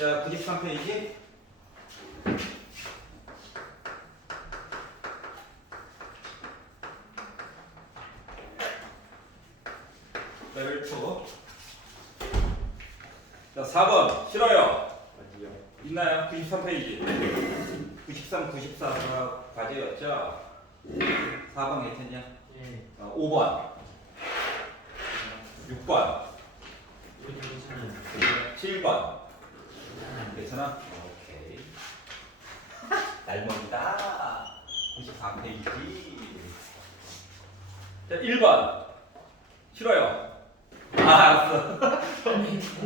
자, 93페이지. 레벨 2. 자, 4번 싫어요. 아니요. 있나요? 93페이지. 93, 94가 과제였죠? 4번 괜찮냐? 예. 5번, 6번, 이것도 괜찮아요. 7번. 괜찮아? 오케이. 날먹이다. 94페이지. 자, 1번. 싫어요. 아, 알았어.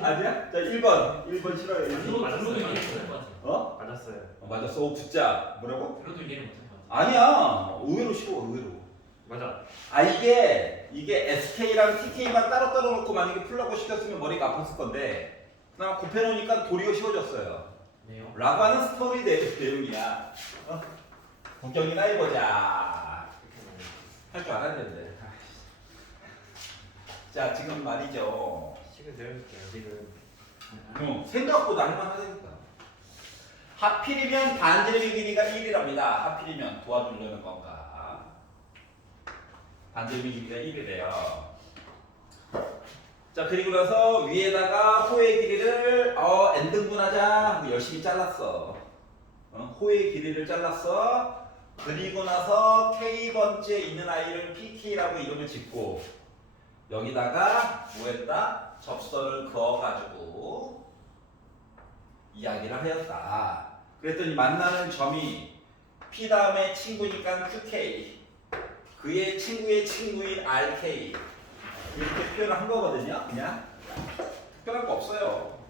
아니야? 자, 1번. 1번 싫어요. 이거 맞았어요. 이해를 맞았어요. 못할 것 같아. 어? 맞았어요. 맞았어. 오, 붙자. 뭐라고? 별로도 이해를 못할 것 같아. 아니야. 의외로 쉬워, 의외로. 맞아. 아, 이게 SK랑 TK만 따로따로 놓고 만약에 풀라고 시켰으면 머리가 아팠을 건데, 그냥 곱해놓으니까 도리어 쉬워졌어요. 네요. 라고 하는 스토리 내용이야. 구경이나 해보자. 할 줄 알아야 되는데. 자, 지금 말이죠. 식은 내려줄게요. 지금. 생각보다 할만하다니까. 하필이면 반지름의 길이가 1이랍니다. 하필이면 도와주려는 건가. 반지름의 길이가 1이래요. 자, 그리고 나서 위에다가 호의 길이를 n등분하자 하고 열심히 잘랐어. 호의 길이를 잘랐어. 그리고 나서 k번째 있는 아이를 pk라고 이름을 짓고 여기다가 뭐 했다? 접선을 그어가지고 이야기를 하였다. 그랬더니 만나는 점이 p 다음에 친구니까 qk, 그의 친구의 친구인 rk 이렇게 표현을 한 거거든요. 그냥 특별한 거 없어요.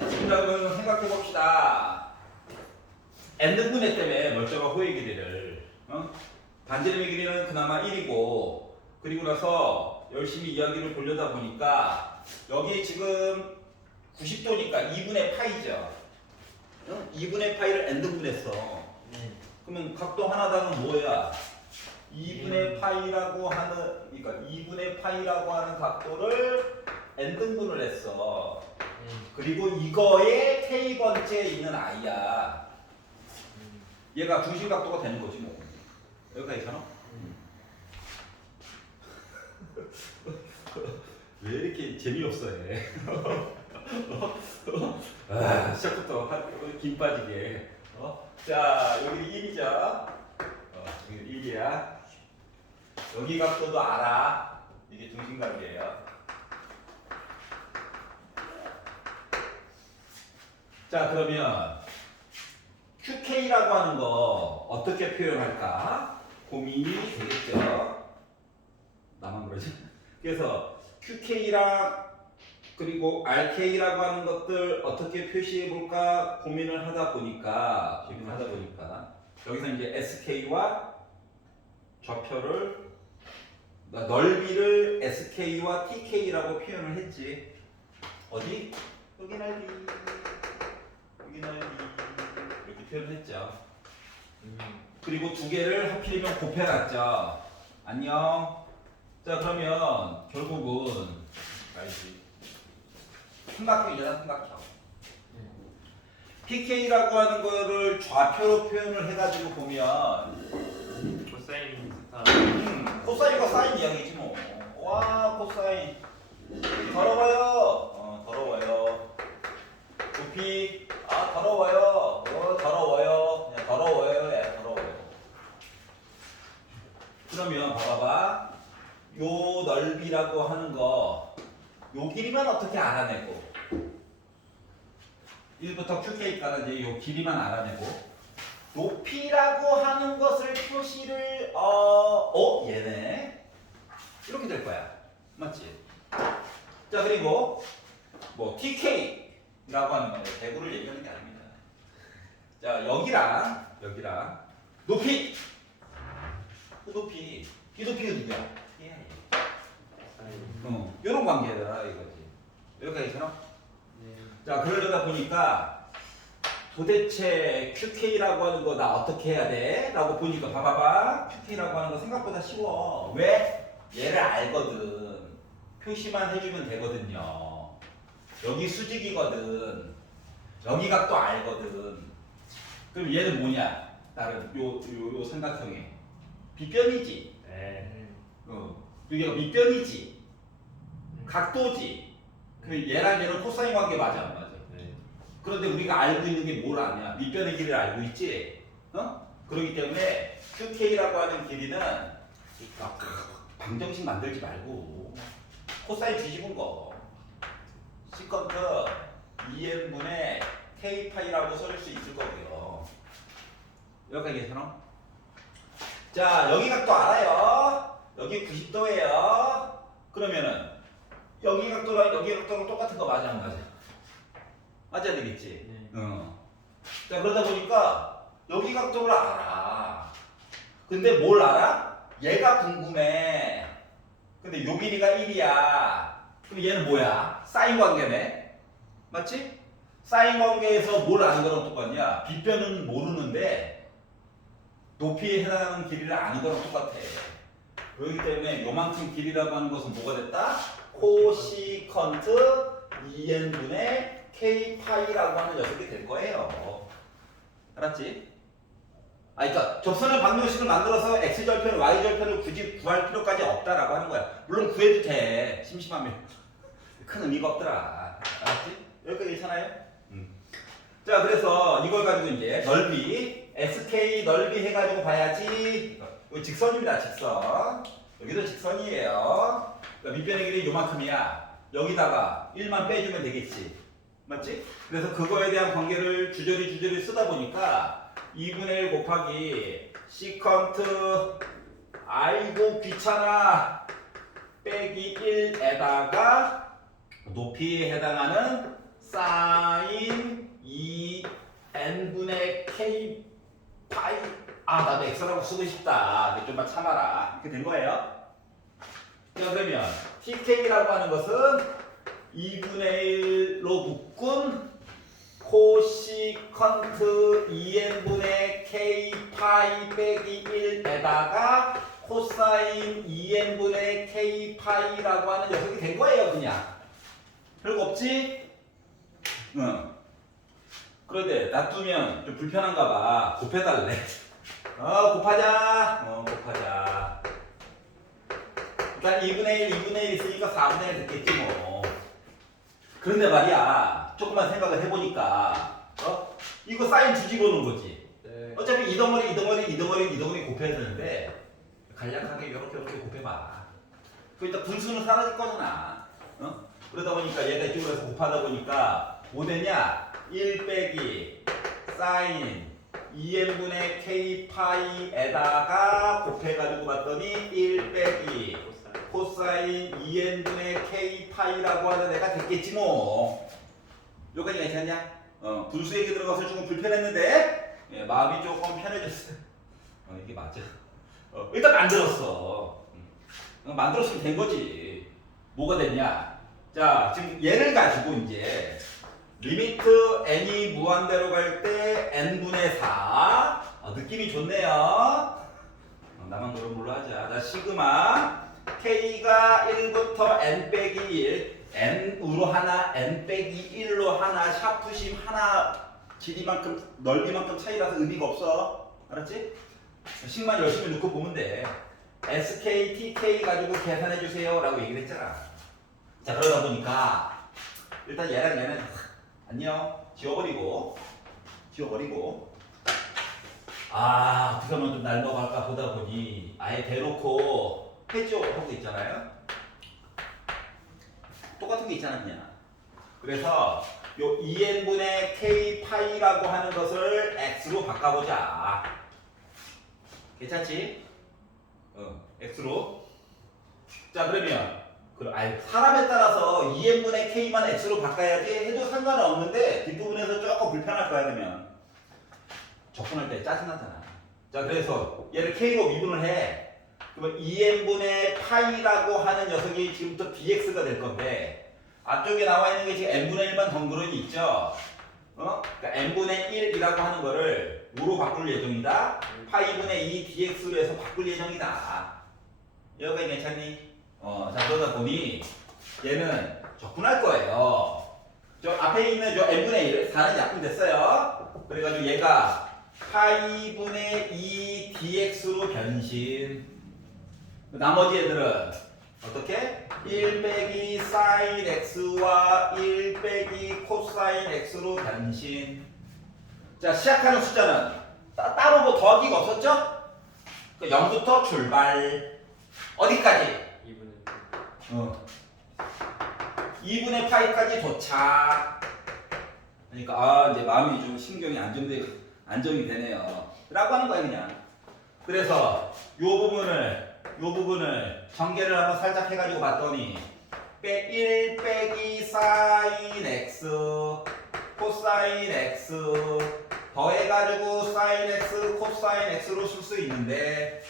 자, 그러면 생각해 봅시다. n등분의 때문에 멀쩡한 호의 길이를 반지름의 길이는 그나마 1이고, 그리고 나서 열심히 이야기를 보려다 보니까 여기 지금 90도니까 2분의 파이죠. 2분의 파이를 n등분했어. 네. 그러면 각도 하나당은 뭐야? 2분의 파이라고 하는, 그러니까 2분의 파이라고 하는 각도를 n등분을 했어. 네. 그리고 이거에 k번째 있는 i야. 얘가 중심 각도가 되는 거지 뭐. 여기가 있잖아. 왜 이렇게 재미없어 해? 아, 시작부터 김 빠지게. 자, 여기 1이죠. 여기 1이야. 여기 각도도 알아. 이게 중심각이에요. 자, 그러면 QK라고 하는 거 어떻게 표현할까? 고민이 되겠죠. 나만 그러지? 그래서 QK랑 그리고 RK라고 하는 것들 어떻게 표시해 볼까 고민을 하다 보니까 여기서 이제 SK와 좌표를, 넓이를 SK와 TK라고 표현을 했지. 어디? 여기 넓이, 여기 넓이 이렇게 표현했죠. 그리고 두 개를 하필이면 곱해놨죠. 안녕. 자, 그러면 결국은 알지. 삼각형이잖아, 삼각형. PK라고 하는 거를 좌표로 표현을 해가지고 보면 코사인 스타. 코사인과 사인 이야기지 뭐. 와, 코사인 더러워요. 더러워요. 높이 더러워요. 더러워요. 그냥 더러워요. 예, 더러워요. 그러면 봐봐봐. 요 넓이라고 하는 거, 요 길이만 어떻게 알아내고 1부터 QK까지 이제 요 길이만 알아내고 높이라고 하는 것을 표시를 얘네 이렇게 될 거야. 맞지? 자, 그리고 뭐 TK라고 하는 건데 대구를 얘기하는 게 아닙니다. 자, 여기랑 높이, 그 높이, 이 높이가 누구야? 얘야. 이런 관계다 이거지. 여기까지 괜찮아? 네. 자, 그러려다 보니까 도대체 QK라고 하는 거 나 어떻게 해야 돼? 라고 보니까 봐봐봐. QK라고 하는 거 생각보다 쉬워. 왜? 얘를 알거든. 표시만 해주면 되거든요. 여기 수직이거든. 여기 각도 알거든. 그럼 얘는 뭐냐? 다른 요 삼각형의 빗변이지. 네. 여기가 밑변이지. 각도지. 그 얘랑 얘는 코사인 관계 맞아 안 맞아? 네. 그런데 우리가 알고 있는 게 뭘 아냐? 밑변의 길이를 알고 있지. 그렇기 때문에 QK라고 하는 길이는 방정식 만들지 말고 코사인 뒤집은 거. 시컨트 2n분의 k파이라고 써줄 수 있을 거고요. 여기까지 괜찮아? 자, 여기 각도 알아요. 여기 90도예요. 그러면은 여기 각도랑 여기 각도랑 똑같은 거 맞아 안 맞아? 맞아야 되겠지. 네. 자, 그러다 보니까 여기 각도를 알아. 근데 뭘 알아? 얘가 궁금해. 근데 요 길이가 1이야. 그럼 얘는 뭐야? 사인 관계네. 맞지? 사인 관계에서 뭘 아는 거랑 똑같냐? 빗변은 모르는데 높이에 해당하는 길이를 아는 거랑 똑같아. 그렇기 때문에 요만큼 길이라고 하는 것은 뭐가 됐다? 코시컨트 2n분의 k파이라고 하는 녀석이 될 거예요. 알았지? 그러니까 접선의 방정식을 만들어서 x절편, y절편을 굳이 구할 필요까지 없다라고 하는 거야. 물론 구해도 돼. 심심하면. 큰 의미가 없더라. 알았지? 여기까지 괜찮아요? 자, 그래서 이걸 가지고 이제 넓이, SK 넓이 해가지고 봐야지. 이거 직선입니다, 직선. 여기도 직선이에요. 그러니까 밑변의 길이 요만큼이야. 여기다가 1만 빼주면 되겠지. 맞지? 그래서 그거에 대한 관계를 주저리 쓰다 보니까 2분의 1 곱하기 시컨트 아이고 귀찮아 빼기 1에다가 높이에 해당하는 사인 2n분의 k 파이. 나도 x라고 쓰고 싶다. 근데 좀만 참아라. 이렇게 된 거예요. 자, 그러면 tk라고 하는 것은 2분의 1로 묶은 코시컨트 2n분의 k 파이 빼기 1에다가 코사인 2n분의 k 파이라고 하는 녀석이 된 거예요. 그냥 별거 없지? 그런데 놔두면 좀 불편한가 봐. 곱해달래. 곱하자. 곱하자. 일단 2분의 1 있으니까 4분의 1 됐겠지 뭐. 그런데 말이야, 조금만 생각을 해보니까 이거 사인 뒤집어 놓은 거지. 네. 어차피 이 덩어리 곱해야 되는데 간략하게 이렇게 곱해봐. 그 일단 분수는 사라질 거잖아. 그러다 보니까 얘가 이쪽으로 해서 곱하다 보니까 뭐 되냐? 1 빼기 사인 2n분의 k 파이에다가 곱해가지고 봤더니 1 빼기 코사인 2n분의 k 파이라고 하는 애가 됐겠지 뭐. 여기까지 괜찮냐? 분수 얘기 들어가서 조금 불편했는데 마음이 조금 편해졌어. 이게 맞아. 일단 만들었어. 만들었으면 된 거지. 뭐가 됐냐? 자, 지금 얘를 가지고 이제 리미트 n이 무한대로 갈 때 n분의 4. 느낌이 좋네요. 나만 그런 걸로 하자. 자, 시그마 k가 1부터 n 빼기 1, n으로 하나, n 빼기 1로 하나, 샤프심 하나, 길이만큼, 넓이만큼 차이라서 의미가 없어. 알았지? 식만 열심히 넣고 보면 돼. SK, TK 가지고 계산해 주세요 라고 얘기를 했잖아. 자, 그러다 보니까 일단 얘랑 얘는 안녕 지워버리고 어떻게 하면 좀 날 넘어갈까 보다 보니 아예 대놓고 해줘 하고 있잖아요. 똑같은 게 있지 않았냐. 그래서 요 2n분의 k 파이라고 하는 것을 x로 바꿔보자. 괜찮지? x로. 자, 그러면 사람에 따라서 2n분의 k만 x로 바꿔야지 해도 상관은 없는데 뒷부분에서 조금 불편할 거야. 그러면 접근할 때 짜증나잖아. 자, 그래서 얘를 k로 미분을 해. 그러면 2n분의 파이라고 하는 녀석이 지금부터 dx가 될 건데 앞쪽에 나와 있는 게 지금 n분의 1만 덩그러니 있죠. 그러니까 n분의 1이라고 하는 거를 우로 바꿀 예정이다. 파이분의 2 dx로 해서 바꿀 예정이다. 여기까지 괜찮니? 자, 그러다 보니 얘는 접근할 거예요. 저 앞에 있는 저 n분의 1, 4는 약분됐어요. 그래가지고 얘가 파이분의 2 dx로 변신. 나머지 애들은 어떻게? 1 빼기 sin x와 1 빼기 코사인 x로 변신. 자, 시작하는 숫자는 따로 뭐 더하기가 없었죠? 0부터 출발. 어디까지? 2분의 2분의 파이까지 도착. 그러니까 이제 마음이 좀 신경이 안정이 되네요. 라고 하는 거야 그냥. 그래서 요 부분을 전개를 한번 살짝 해가지고 봤더니 1 빼기 사인 x 코사인 x 더해가지고 사인 x 코사인 x로 쓸 수 있는데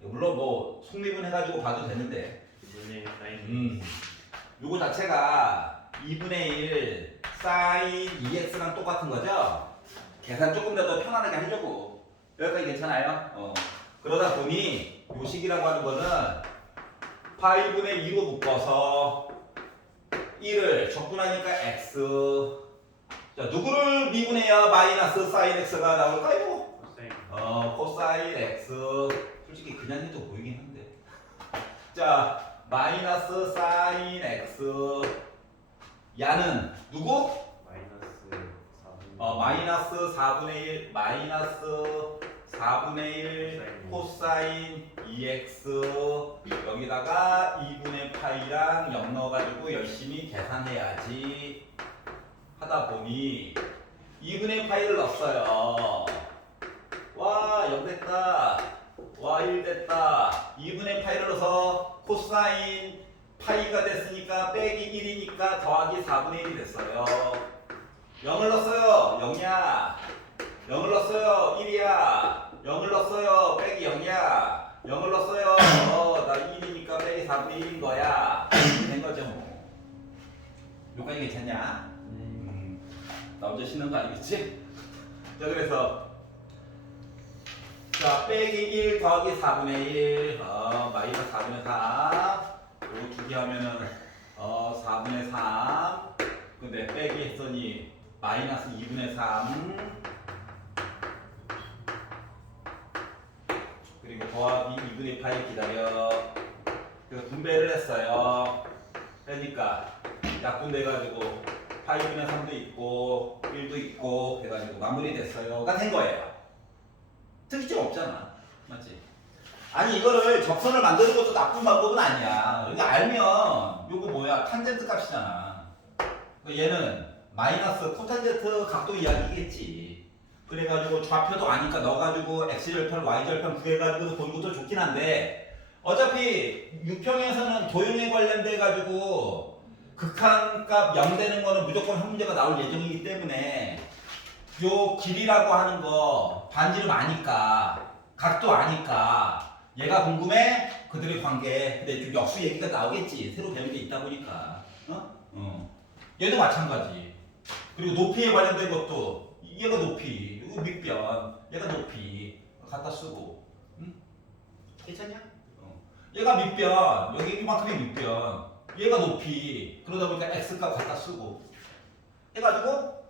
물론 뭐 속미분 해가지고 봐도 되는데 2분의 사인 요거 자체가 2분의 1 사인 2x랑 똑같은 거죠? 계산 조금 더 편안하게 하려고. 여기까지 괜찮아요? 그러다 보니 요 식이라고 하는 거는 파이분의 2로 묶어서 1을 적분하니까 x. 자, 누구를 미분해야 마이너스 사인 x가 나올까요? 코사인 코사인 x. 솔직히 그냥 해도 보이긴 한데. 자, 마이너스 사인 x. 야는 누구? 마이너스 4분의 마이너스 4분의 1 마이너스 4분의 1 코사인 2x 여기다가 2분의 파이랑 0 넣어가지고 열심히 계산해야지 하다 보니 2분의 파이를 넣었어요. 와 0 됐다. 와 1 됐다. 2분의 파이를 넣어서 코사인 파이가 됐으니까 빼기 1이니까 더하기 4분의 1이 됐어요. 0을 넣었어요. 0이야. 0을 넣었어요. 1이야. 0을 넣었어요. 빼기 0이야. 0을 넣었어요. 나 1이니까 빼기 4분의 1인 거야. 이렇게 된 거죠. 뭐. 여기까지 괜찮냐? 나 혼자 쉬는 거 아니겠지? 자, 그래서 자, 빼기 1 더하기 4분의 1 마이너스 4분의 4 요거 두 개 하면은 4분의 3 근데 빼기 했더니 마이너스 2분의 3 그리고 더하기 2분의 파이 기다려. 그래서 분배를 했어요. 그러니까 약분돼가지고 파이분의 3도 있고 1도 있고 해가지고 마무리 됐어요가 된 거예요. 특이점 없잖아. 맞지? 아니 이거를 적선을 만드는 것도 나쁜 방법은 아니야. 이거 알면 요거 뭐야 탄젠트 값이잖아. 얘는 마이너스 코탄젠트 각도 이야기겠지. 그래가지고 좌표도 아니까 넣어가지고 x절편 y절편 구해가지고 보는 것도 좋긴 한데 어차피 유평에서는 도형에 관련돼 가지고 극한값 0 되는 거는 무조건 한 문제가 나올 예정이기 때문에 요 길이라고 하는 거 반지름 아니까 각도 아니까 얘가 궁금해? 그들의 관계. 근데 좀 역수 얘기가 나오겠지. 새로 배운 게 있다 보니까. 얘도 마찬가지. 그리고 높이에 관련된 것도 얘가 높이, 이거 밑변, 얘가 높이 갖다 쓰고. 응? 괜찮냐? 얘가 밑변, 여기 이만큼의 밑변, 얘가 높이. 그러다 보니까 x값 갖다 쓰고. 해가지고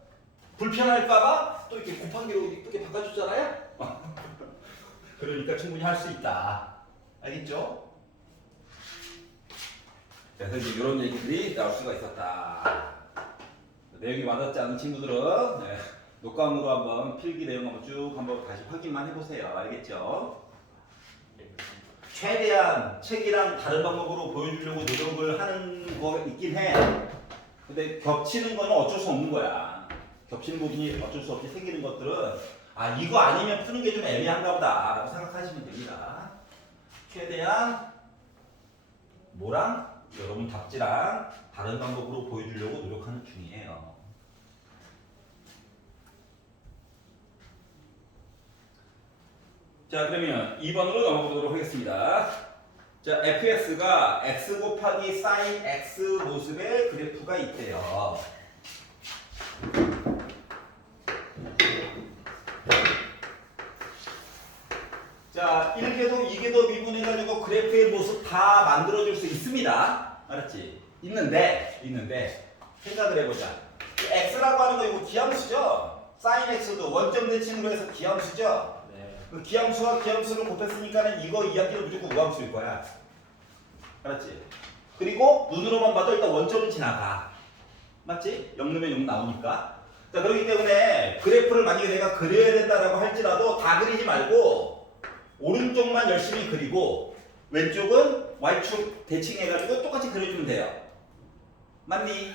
불편할까봐 또 이렇게 곱하기로 이렇게 바꿔줬잖아요? 그러니까 충분히 할 수 있다. 알겠죠? 그래서 이제 이런 얘기들이 나올 수가 있었다. 내용이 와닿지 않은 친구들은 녹감으로 한번 필기 내용 한번 쭉 한번 다시 확인만 해보세요. 알겠죠? 최대한 책이랑 다른 방법으로 보여주려고 노력을 하는 거 있긴 해. 근데 겹치는 거는 어쩔 수 없는 거야. 겹치는 부분이 어쩔 수 없이 생기는 것들은 이거 아니면 푸는 게 좀 애매한가 보다 라고 생각하시면 됩니다. 최대한 뭐랑 여러분 답지랑 다른 방법으로 보여주려고 노력하는 중이에요. 자, 그러면 2번으로 넘어가도록 하겠습니다. 자, fx가 x 곱하기 sin x 모습의 그래프가 있대요. 자, 1개도 2개도 미분해가지고 그래프의 모습 다 만들어줄 수 있습니다. 알았지? 있는데 생각해 x라고 하는 거 이거 기함수죠? 사인 x도 원점 대칭으로 해서 기함수죠? 네. 그 기함수와 기함수를 곱했으니까는 이거 이야기는 무조건 우함수일 거야. 알았지? 그리고 눈으로만 봐도 일단 원점은 지나가. 맞지? 0 넣으면 0 나오니까. 자, 그렇기 때문에 그래프를 만약에 내가 그려야 된다라고 할지라도 다 그리지 말고 오른쪽만 열심히 그리고 왼쪽은 y축 대칭해가지고 똑같이 그려주면 돼요. 맞니?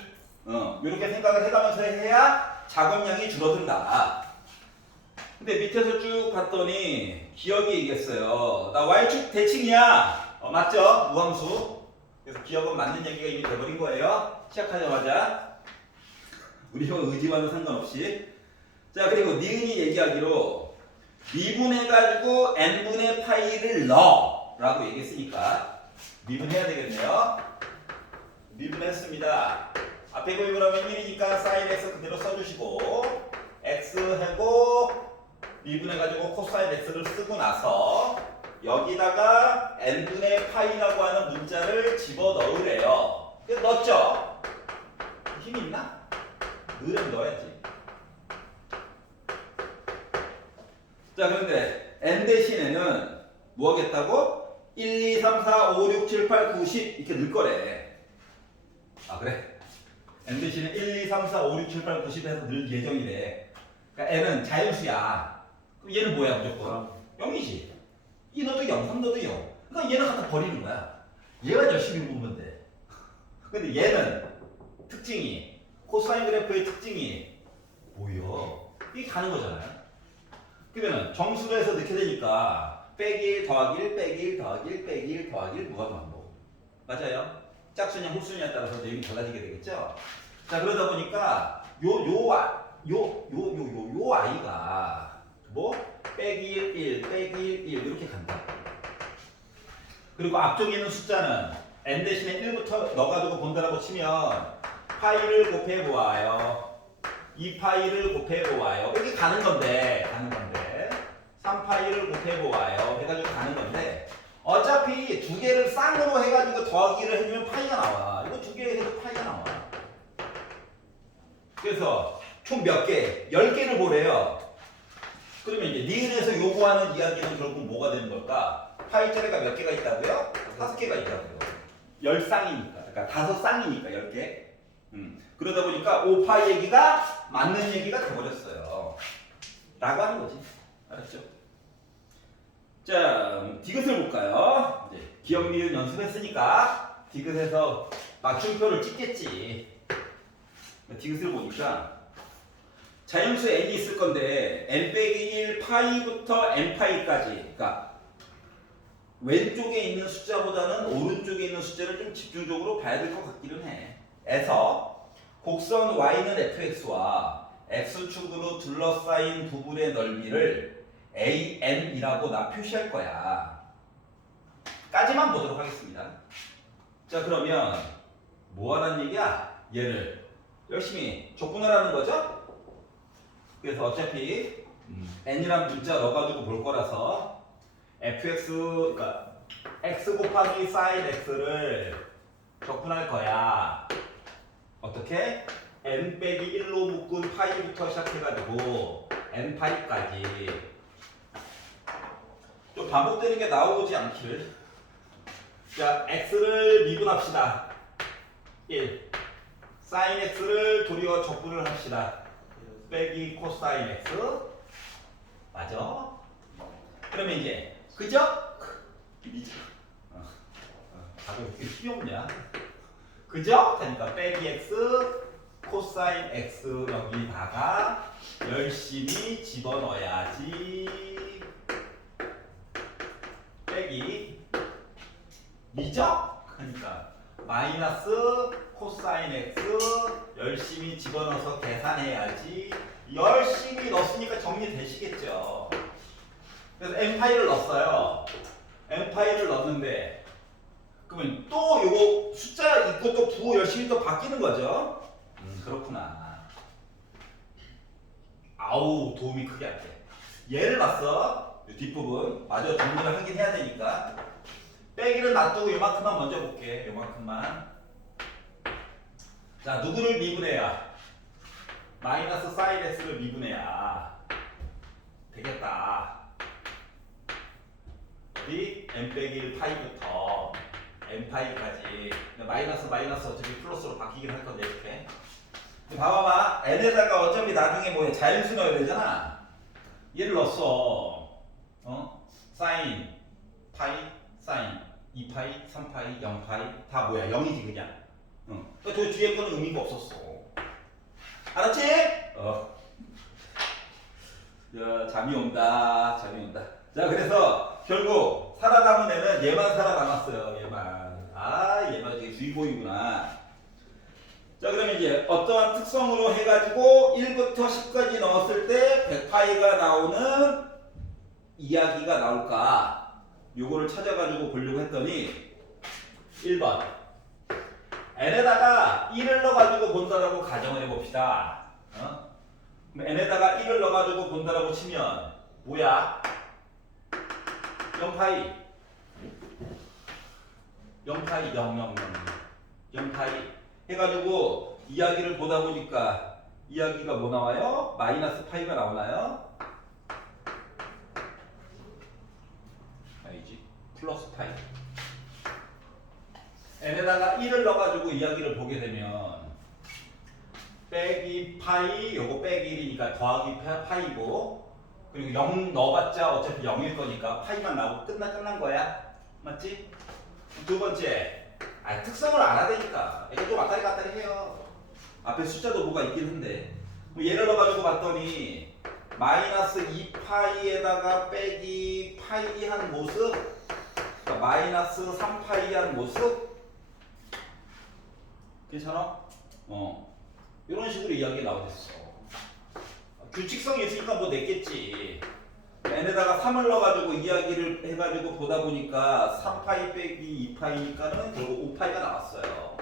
이렇게 생각을 해가면서 해야 작업량이 줄어든다. 근데 밑에서 쭉 봤더니 기억이 얘기했어요. 나 y축 대칭이야. 맞죠? 우함수. 그래서 기억은 맞는 얘기가 이미 돼버린 거예요. 시작하자마자. 우리 형 의지와는 상관없이. 자, 그리고 니은이 얘기하기로 미분해가지고 n분의 파이를 넣어 라고 얘기했으니까 미분해야 되겠네요. 미분했습니다. 앞에 보이면 1이니까 사인 x 그대로 써주시고 x하고 미분해가지고 코사인 x를 쓰고 나서 여기다가 n분의 파이라고 하는 문자를 집어넣으래요. 그래서 넣었죠? 힘 있나? 넣으려면 넣어야지. 자, 그런데 n 대신에는 뭐 하겠다고? 1, 2, 3, 4, 5, 6, 7, 8, 9, 10 이렇게 넣을 거래. 아, 그래? n 대신에 1, 2, 3, 4, 5, 6, 7, 8, 9, 10 해서 늘 예정이래. 그러니까 n은 자연수야. 그럼 얘는 뭐야 무조건? 0이지. 2 넣어도 0, 3 넣어도 0. 그러니까 얘는 갖다 버리는 거야. 얘가 열심히 보면 돼. 근데 얘는 특징이 코사인 그래프의 특징이 뭐야? 이게 가는 거잖아요. 그러면 정수로 해서 넣게 되니까 빼기 1 더하기 1 빼기 1 더하기 1 빼기 1 더하기 1 무한반복. 맞아요? 짝수냐 홀수냐에 따라서 내용이 달라지게 되겠죠? 자, 그러다 보니까 요 아이가 뭐 빼기 1, 1 빼기 1, 1 이렇게 간다. 그리고 앞쪽에 있는 숫자는 n 대신에 1부터 넣어가지고 본다라고 치면 파이를 곱해보아요. 이 파이를 곱해보아요. 이렇게 가는 건데 3파이를 곱해보아요. 해가지고 가는 건데 어차피 두 개를 쌍으로 해가지고 더하기를 해주면 파이가 나와. 이거 두 개 해도 파이가 나와. 그래서 총 몇 개? 10개를 보래요. 그러면 이제 니은에서 요구하는 이야기는 결국 뭐가 되는 걸까? 파이자리가 몇 개가 있다고요? 5개가 있다고요. 10쌍이니까. 그러니까 5쌍이니까 10개. 그러다 보니까 5파이 얘기가 맞는 얘기가 돼버렸어요. 라고 하는 거지. 알았죠? 자, 디귿을 볼까요? 이제 기억 니은 연습했으니까 디귿에서 맞춤표를 찍겠지. 디귿을 보니까 자연수 n이 있을 건데 n 빼기 1 파이부터 n 파이까지, 그러니까 왼쪽에 있는 숫자보다는 오른쪽에 있는 숫자를 좀 집중적으로 봐야 될 것 같기는 해. 에서 곡선 y는 fx와 x축으로 둘러싸인 부분의 넓이를 an이라고 나 표시할 거야. 까지만 보도록 하겠습니다. 자, 그러면 뭐 하라는 얘기야? 얘를 열심히 족분하라는 거죠? 그래서 어차피 n이란 문자 넣어가지고 볼 거라서 fx, 그러니까 x 곱하기 sin x를 적분할 거야. 어떻게? n 빼기 1로 묶은 파이부터 시작해가지고 n 파이까지 좀 반복되는 게 나오지 않기를. 자, x를 미분합시다. 1. sin x를 도리어 적분을 합시다. 빼기 코사인 x. 맞아? 그러면 이제 그죠? 미쳐. 다들 왜 이렇게 힘이 없냐? 그죠? 그러니까 빼기 x 코사인 x 여기다가 열심히 집어넣어야지. 빼기 미죠? 그러니까 마이너스 코사인 x 열심히 집어넣어서 계산해야지. 열심히 넣었으니까 정리되시겠죠. 그래서 n파이를 넣었어요. n파이를 넣었는데 그러면 또 요거 숫자 있고 또 부호 열심히 또 바뀌는 거죠. 그렇구나. 아우, 도움이 크게 안 돼. 얘를 봤어. 이 뒷부분 마저 정리를 하긴 해야 되니까 빼기를 놔두고 요만큼만 먼저 볼게. 요만큼만. 자, 누구를 미분해야? 마이너스 사인 x를 미분해야 되겠다. 어디? n 빼기 1 파이부터 n 파이까지. 마이너스 마이너스 어차피 플러스로 바뀌긴 할 건데 이렇게. 봐봐봐. n에다가 어차피 나중에 뭐야 자연수 넣어야 되잖아. 얘를 넣었어. 사인, 파이, 사인, 2파이, 3파이, 0파이 다 뭐야 0이지 그냥. 그러니까 저 뒤에 거는 의미가 없었어. 알았지? 야, 잠이 온다. 잠이 온다. 자, 그래서 결국 살아남은 애는 얘만 살아남았어요. 얘만. 아, 얘만 되게 주인공이구나. 자, 그러면 이제 어떠한 특성으로 해가지고 1부터 10까지 넣었을 때 100파이가 나오는 이야기가 나올까? 요거를 찾아가지고 보려고 했더니 1번 n에다가 1을 넣어가지고 본다라고 가정을 해봅시다. 그럼 n에다가 1을 넣어가지고 본다라고 치면 뭐야? 0파이 0파이 0파이 해가지고 이야기를 보다 보니까 이야기가 뭐 나와요? 마이너스 파이가 나오나요? 아니지 플러스 파이. n에다가 1을 넣어가지고 이야기를 보게 되면 빼기 파이 요거 빼기 1이니까 더하기 파이고 그리고 0 넣어봤자 어차피 0일 거니까 파이만 나오고 끝난 거야. 맞지? 두 번째 특성을 알아야되니까 이거 좀 왔다리 갔다리 해요. 앞에 숫자도 뭐가 있긴 한데 뭐 예를 넣어가지고 봤더니 마이너스 2파이에다가 빼기 파이 한 모습 그러니까 마이너스 3파이 한 모습 괜찮아? 이런 식으로 이야기가 나오겠어. 규칙성이 있으니까 뭐 냈겠지. n에다가 3을 넣어가지고 이야기를 해가지고 보다 보니까 3파이 빼기 2파이니까는 결국 5파이가 나왔어요.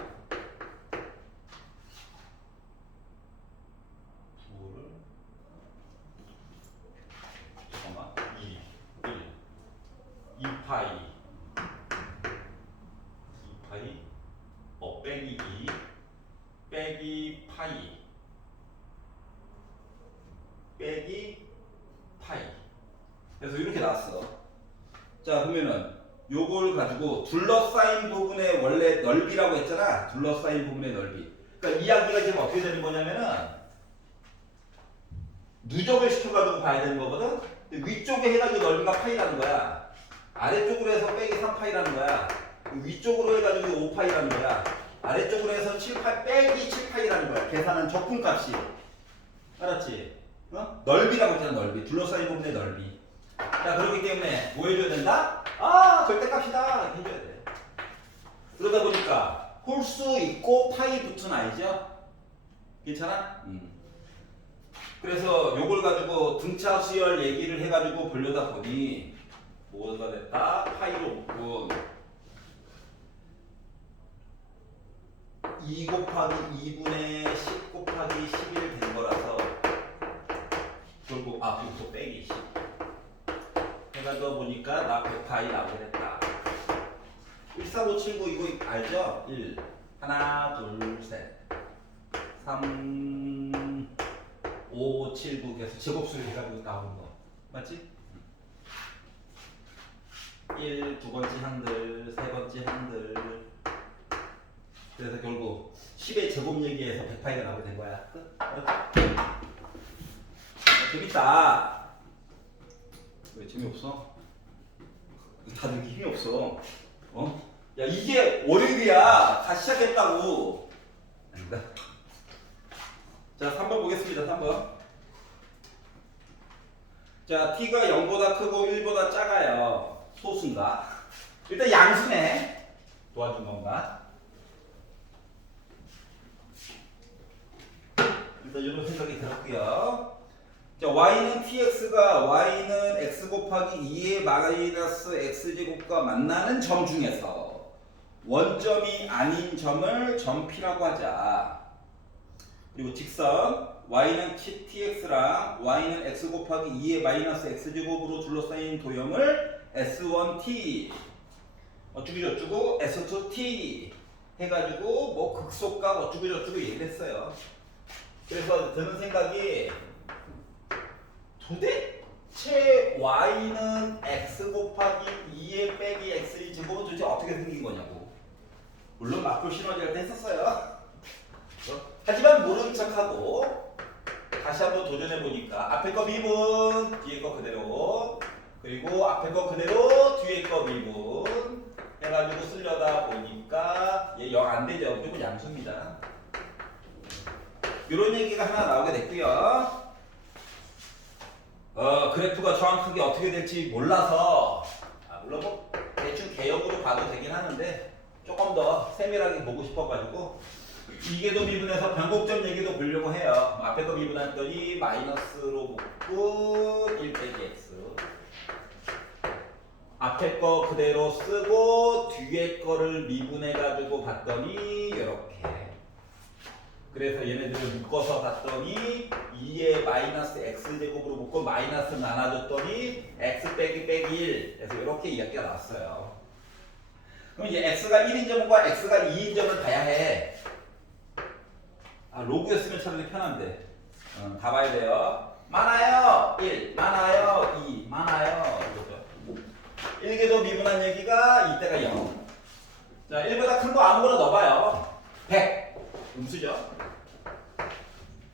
9를 잠깐만 2, 1, 2파이 2파이 빼기 2 빼기 파이 빼기 파이 그래서 이렇게 나왔어. 자 그러면은 요걸 가지고 둘러싸인 부분의 원래 넓이라고 했잖아. 둘러싸인 부분의 넓이. 그러니까 이야기가 지금 어떻게 되는 거냐면은 누적을 시켜가지고 봐야 되는 거거든. 위쪽에 해가지고 넓이가 파이라는 거야. 아래쪽으로 해서 빼기 3파이라는 거야. 위쪽으로 해가지고 5파이라는 거야. 아래쪽으로 해서 7파이 빼기 7파이라는 거야. 계산한 적분값이. 알았지? 넓이라고 했잖아. 넓이. 둘러싸인 부분의 넓이. 자 그렇기 때문에 뭐 해줘야 된다? 절대값이다 이렇게 해줘야 돼. 그러다 보니까 홀수 있고 파이 붙은 아이죠? 괜찮아? 그래서 요걸 가지고 등차 수열 얘기를 해가지고 보려다 보니 뭐가 됐다? 파이로 묶은 2 곱하기 2분의 10 곱하기 11 된 거라서 결국 이거 빼기 10 해가지고 보니까 나 100파이 나오게 됐다. 14579 이거 알죠? 1 하나 둘 셋 3 5 7 9 그래서 제곱수를 해가지고 나오는 거 맞지? 1 두 번째 한들 세 번째 한들 그래서 결국 10의 제곱 얘기에서 100파이가 나오게 된 거야. 재밌다. 왜 재미없어? 다들 힘이 없어. 야 이게 월요일이야. 다 시작했다고. 아니다. 자 3번 보겠습니다. 3번. 자 t가 0보다 크고 1보다 작아요. 소수인가? 일단 양수네. 도와준 건가? 일단 이런 생각이 들었고요. 자, y는 tx가 y는 x 곱하기 2의 마이너스 x제곱과 만나는 점 중에서 원점이 아닌 점을 점 P라고 하자. 그리고 직선 y는 tx랑 y는 x 곱하기 2의 마이너스 x제곱으로 둘러싸인 도형을 s1t 어쩌고저쩌고 s2t 해가지고 뭐 극소값 어쩌고저쩌고 얘기를 했어요. 그래서 드는 생각이 도대체 y는 x 곱하기 2의 빼기 x의 제곱은 도대체 어떻게 생긴 거냐고. 물론 맞고 시너지할 때 했었어요. 하지만 모르는 척하고 다시 한번 도전해 보니까 앞에 거 미분, 뒤에 거 그대로, 그리고 앞에 거 그대로, 뒤에 거 미분 해가지고 쓰려다 보니까 얘 영 안 되죠. 무조건 양수입니다. 이런 얘기가 하나 나오게 됐고요. 그래프가 정확하게 어떻게 될지 몰라서 물론 뭐 대충 개혁으로 봐도 되긴 하는데 조금 더 세밀하게 보고 싶어가지고 이계도 미분해서 변곡점 얘기도 보려고 해요. 앞에 거 미분했더니 마이너스로 묶고 1 빼기 x. 앞에 거 그대로 쓰고 뒤에 거를 미분해가지고 봤더니 이렇게. 그래서 얘네들을 묶어서 봤더니 2의 마이너스 x제곱으로 묶고 마이너스 나눠줬더니 x 빼기 빼기 1. 그래서 이렇게 이야기가 나왔어요. 그럼 이제 x가 1인 점과 x가 2인 점을 봐야 해. 로그였으면 차라리 편한데. 다 봐야 돼요. 많아요. 1, 많아요. 2, 많아요. 이거죠. 1계도 미분한 얘기가 이때가 0. 자, 1보다 큰 거 아무거나 넣어봐요. 100. 음수죠.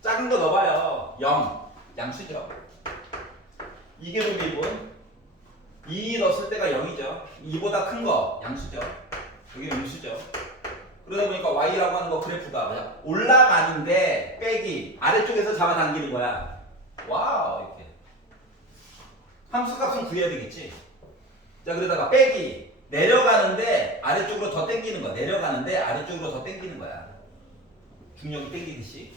작은 거 넣어봐요. 0. 양수죠. 2계도 미분. 2 넣었을 때가 0이죠. 2보다 큰 거 양수죠. 여기 음수죠. 그러다 보니까 y라고 하는 거 그래프가 뭐야? 올라가는데 빼기 아래쪽에서 잡아당기는 거야. 와우 이렇게. 함수값은 구해야 되겠지. 자 그러다가 빼기 내려가는데 아래쪽으로 더 당기는 거야. 내려가는데 아래쪽으로 더 당기는 거야. 중력이 당기듯이.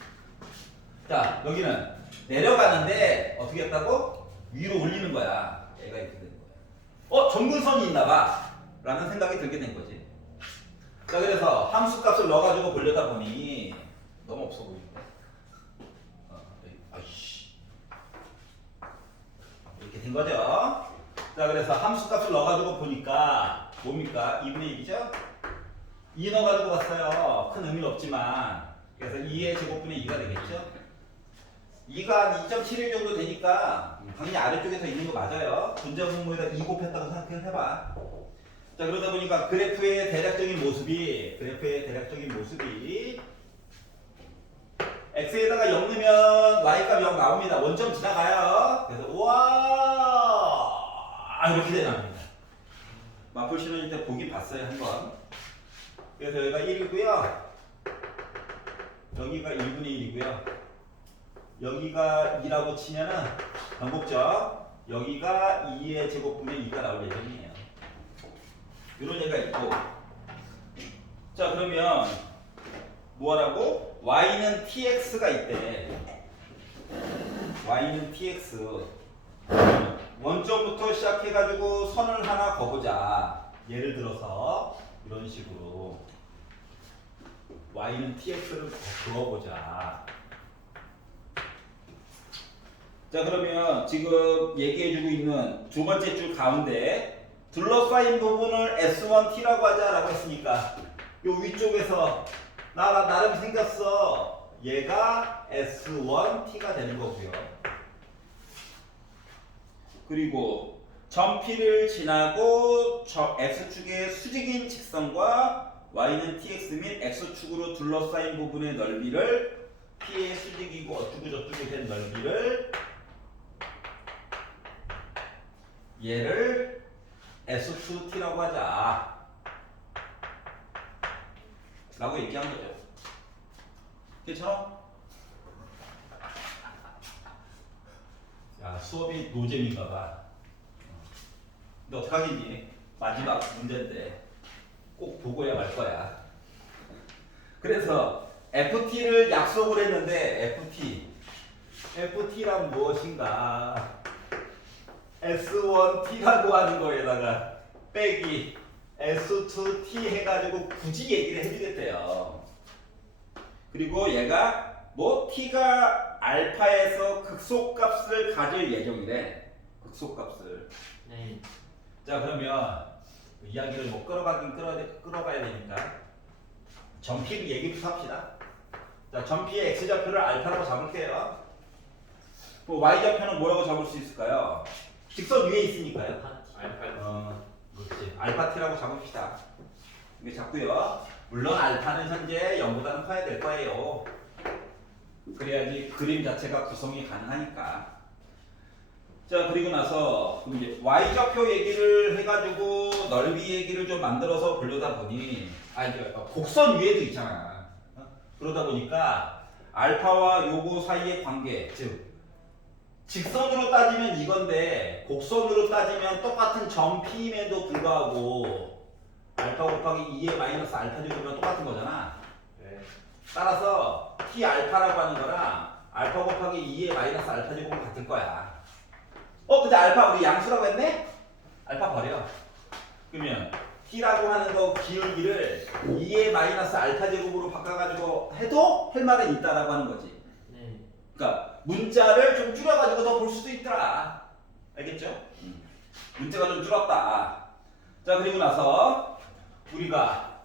자 여기는 내려가는데 어떻게 했다고? 위로 올리는 거야. 얘가 이렇게 되는 거야. 점근선이 있나 봐 라는 생각이 들게 된 거지. 자 그래서 함수값을 넣어가지고 보려다 보니 너무 없어 보이는데. 아이씨 이렇게 된 거죠. 자 그래서 함수값을 넣어가지고 보니까 뭡니까? 2분의 1이죠? 2 넣어가지고 봤어요. 큰 의미는 없지만 그래서 2의 제곱분의 2가 되겠죠? 2가 2.71 정도 되니까 당연히 아래쪽에 서 있는 거 맞아요. 분자 분모에다 2 곱했다고 생각해봐. 자 그러다 보니까 그래프의 대략적인 모습이 x에다가 0 넣으면 y값 0 나옵니다. 원점 지나가요. 그래서 우와 이렇게 되납니다. 마플 시너지 때 보기 봤어요 한번. 그래서 여기가 1이고요. 여기가 1분의 1이고요. 여기가 2라고 치면은 변곡점 여기가 2의 제곱분의 2가 나올 예정이에요. 이런 얘기가 있고. 자 그러면 뭐하라고? y는 tx가 있대. y는 tx. 원점부터 시작해가지고 선을 하나 그어보자. 예를 들어서 이런 식으로 y는 tx를 그어보자. 자 그러면 지금 얘기해주고 있는 두 번째 줄 가운데 둘러싸인 부분을 S1T라고 하자라고 했으니까 요 위쪽에서 나름 생겼어. 얘가 S1T가 되는 거고요. 그리고 점 P를 지나고 X축의 수직인 직선과 Y는 TX 및 X축으로 둘러싸인 부분의 넓이를 P의 수직이고 어쩌고 저쩌고 된 넓이를 얘를 S2T라고 하자 라고 얘기한 거죠. 괜찮아? 야 수업이 노잼인가 봐. 근데 어떡하겠니? 마지막 문제인데 꼭 보고야 말 거야. 그래서 FT를 약속을 했는데 FT란 무엇인가? S1T라고 하는 거에다가 빼기 S2T 해가지고 굳이 얘기를 해주겠대요. 그리고 얘가 뭐 T가 알파에서 극소값을 가질 예정이래. 극소값을. 네. 자 그러면 이야기를 뭐 끌어가야 되니까 점 P를 얘기부터 합시다. 자, 전피의 x좌표를 알파라고 잡을게요. 뭐 y좌표는 뭐라고 잡을 수 있을까요? 직선 위에 있으니까요. 알파. 그렇지. 알파 t라고 잡읍시다. 이게 잡고요. 물론 알파는 현재 0보다는 커야 될 거예요. 그래야지 그림 자체가 구성이 가능하니까. 자, 그리고 나서 그럼 이제 y좌표 얘기를 해가지고 넓이 얘기를 좀 만들어서 보려다 보니 이제 곡선 위에도 있잖아. 그러다 보니까 알파와 요거 사이의 관계, 즉 직선으로 따지면 이건데 곡선으로 따지면 똑같은 점 P임에도 불구하고 알파 곱하기 2의 마이너스 알파 제곱이랑 똑같은 거잖아. 네. 따라서 T 알파라고 하는 거랑 알파 곱하기 2의 마이너스 알파 제곱은 같을 거야. 근데 알파 우리 양수라고 했네? 알파 버려. 그러면 T라고 하는 거 기울기를 2의 마이너스 알파 제곱으로 바꿔가지고 해도 할 말은 있다라고 하는 거지. 네. 그러니까 문자를 좀 줄여가지고 더 볼 수도 있더라. 알겠죠? 문자가 좀 줄었다. 자, 그리고 나서 우리가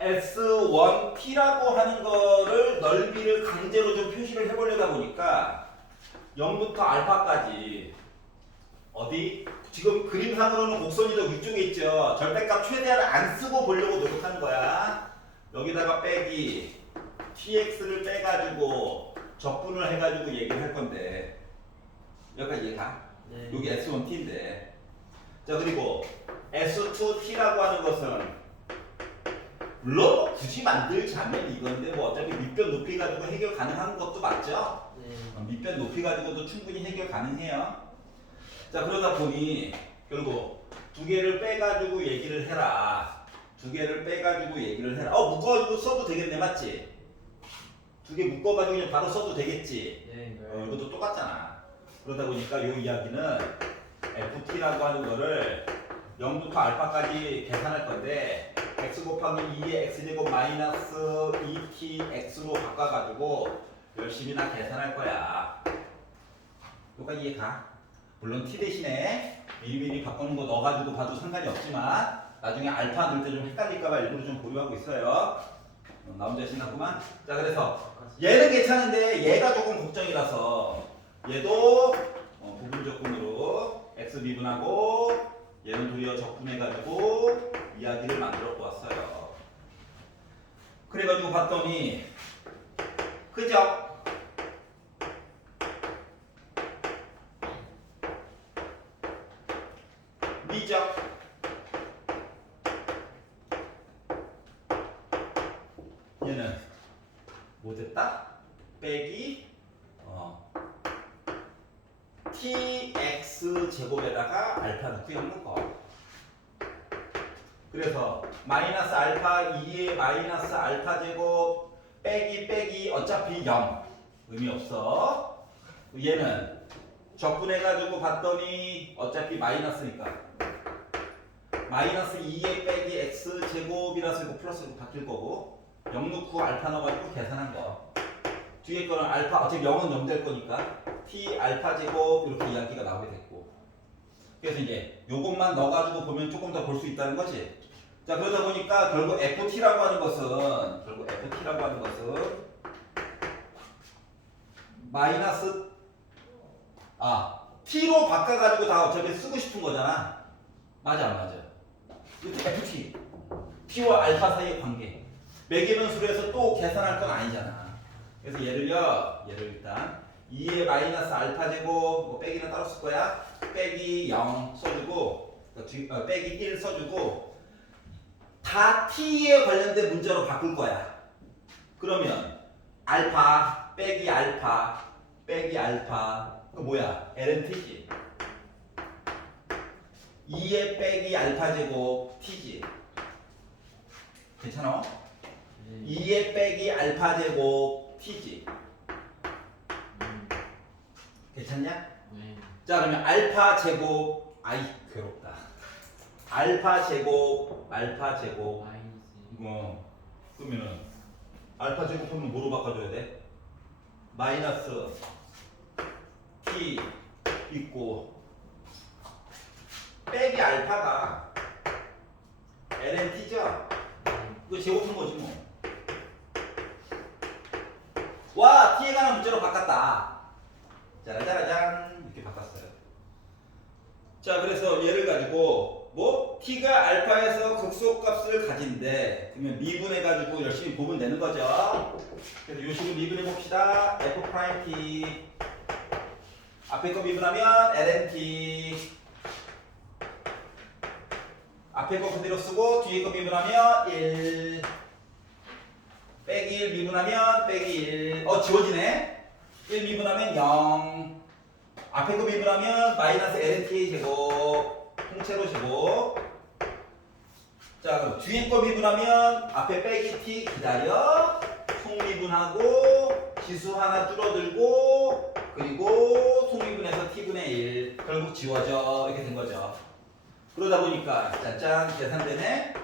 S1T라고 하는 거를 넓이를 강제로 좀 표시를 해보려다 보니까 0부터 알파까지 어디? 지금 그림상으로는 곡선이 더 위쪽에 있죠. 절대값 최대한을 안 쓰고 보려고 노력하는 거야. 여기다가 빼기 tx를 빼가지고 적분을 해가지고 얘기를 할 건데 여기까지 이해가? 네. 여기 S1t인데 자, 그리고 S2t라고 하는 것은 물론 굳이 만들자면 이건데 뭐 어차피 밑변 높이 가지고 해결 가능한 것도 맞죠? 네. 밑변 높이 가지고도 충분히 해결 가능해요. 자, 그러다 보니 결국 두 개를 빼가지고 얘기를 해라. 두 개를 빼가지고 얘기를 해라. 묶어가지고 써도 되겠네, 맞지? 두 개 묶어가지고 그냥 바로 써도 되겠지? 네. 이것도 똑같잖아. 그러다 보니까 이 이야기는 ft라고 하는 거를 0부터 알파까지 계산할 건데 x 곱하기 2의 x제곱 마이너스 2tx로 바꿔가지고 열심히나 계산할 거야. 여기까지 이해가? 물론 t 대신에 미리미리 바꾸는 거 넣어가지고 봐도 상관이 없지만 나중에 알파 넣을 때 좀 헷갈릴까봐 일부러 좀 보유하고 있어요. 나 혼자 신났구만. 자, 그래서 얘는 괜찮은데 얘가 조금 걱정이라서 얘도 부분 적분으로 x 미분하고 얘는 도리어 적분해가지고 이야기를 만들어 보았어요. 그래가지고 봤더니 그죠? 미적 얘는 뭐 됐다? 빼기 tx 제곱에다가 알파 넣고 있는 거. 그래서 마이너스 알파 2의 마이너스 알파 제곱 빼기 어차피 0 의미 없어. 얘는 적분해가지고 봤더니 어차피 마이너스니까 마이너스 2의 빼기 x 제곱이라서 이거 플러스로 바뀔 거고 0 넣고 알파 넣어가지고 계산한 거. 뒤에 거는 알파 어차피 0은 0 될 거니까 t 알파 제곱 이렇게 이야기가 나오게 됐고. 그래서 이제 요것만 넣어가지고 보면 조금 더 볼 수 있다는 거지. 자, 그러다 보니까 결국 ft라고 하는 것은 마이너스 t로 바꿔가지고 다 어차피 쓰고 싶은 거잖아. 맞아 안 맞아? 이것도 ft t와 알파 사이의 관계 매기는 수로해서 또 계산할 건 아니잖아. 그래서 얘를 일단 2의 마이너스 알파 제곱 뭐 빼기는 따로 쓸 거야. 빼기 0 써주고 빼기 1 써주고 다 t에 관련된 문자로 바꿀 거야. 그러면 알파 빼기 알파 그 뭐야? lnt지. 2의 빼기 알파 제곱 t지. 괜찮아? 2의 빼기 알파 제곱 t지. 괜찮냐? 네. 자, 그러면 알파 제곱 괴롭다. 알파 제곱 마이너스. 그러면은 알파 제곱하면 뭐로 바꿔줘야 돼? 마이너스 t 있고 빼기 알파가 lnt죠? 이거 제곱한 거지 뭐. 와 t에 관한 문제로 바꿨다. 짜라짜라짠 이렇게 바꿨어요. 자 그래서 얘를 가지고 뭐 t가 알파에서 극소값을 가진대. 그러면 미분해 가지고 열심히 보면 되는 거죠. 그래서 요 식으로 미분해 봅시다. f 프라임 t 앞에 거 미분하면 ln t 앞에 거 그대로 쓰고 뒤에 거 미분하면 1 빼기 1 미분하면 빼기 1 지워지네. 1 미분하면 0 앞에 거 미분하면 마이너스 lnt의 제곱 통째로 제곱. 자 그럼 뒤에 거 미분하면 앞에 빼기 t 기다려 속미분하고 지수 하나 줄어들고 그리고 속미분해서 t분의 1 결국 지워져 이렇게 된 거죠. 그러다 보니까 짠짠 계산되네.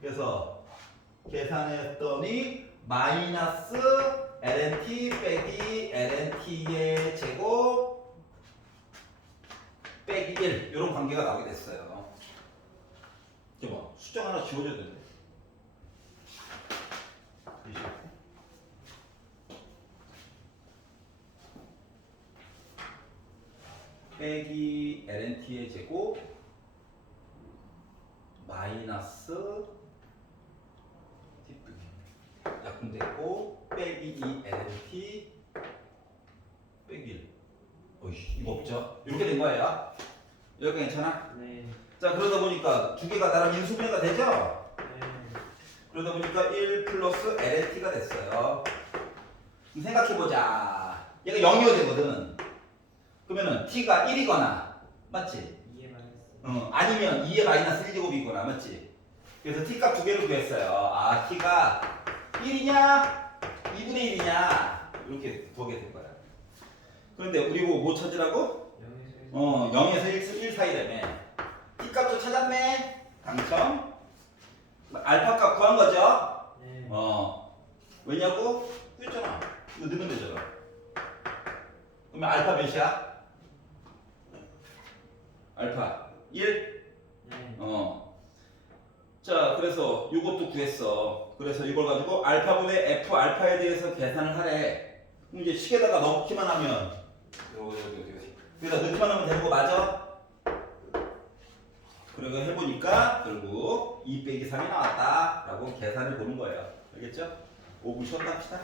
그래서 계산했더니 마이너스 lnt 빼기 lnt의 제곱 빼기 1 이런 관계가 나오게 됐어요. 이제 뭐 수정 하나 지워줘야 되는데. 빼기 lnt의 제곱 마이너스 약분됐고 빼기 2 lnt 빼기 1 어이씨 이거 없죠? 이렇게 된 거예요. 여기 괜찮아? 네. 자 그러다 보니까 두 개가 나랑 인수분해가 되죠? 네. 그러다 보니까 1 플러스 lnt가 됐어요. 그럼 생각해보자. 얘가 0이어야 되거든. 그러면은 t가 1이거나 맞지? 이해 말했어. 아니면 2의 마이너스 1제곱이거나 맞지? 그래서 t값 두 개를 구했어요. 아 t가 1이냐 2분의 1이냐 이렇게 구하게 된 거야. 그런데 우리 뭐 찾으라고? 0에서 1 사이라며. t값도 찾았네. 당첨. 알파값 구한 거죠? 네. 왜냐고? 했잖아. 이거 넣으면 되잖아. 그러면 알파 몇이야? 알파 1? 네. 자 그래서 이것도 구했어. 그래서 이걸 가지고 알파분의 f 알파에 대해서 계산을 하래. 그럼 이제 식에다가 넣기만 하면 여기다 넣기만 하면 되는 거 맞아? 그리고 해보니까 결국 2 빼기 3이 나왔다 라고 계산을 보는 거예요. 알겠죠? 5분 쉬었다 합시다.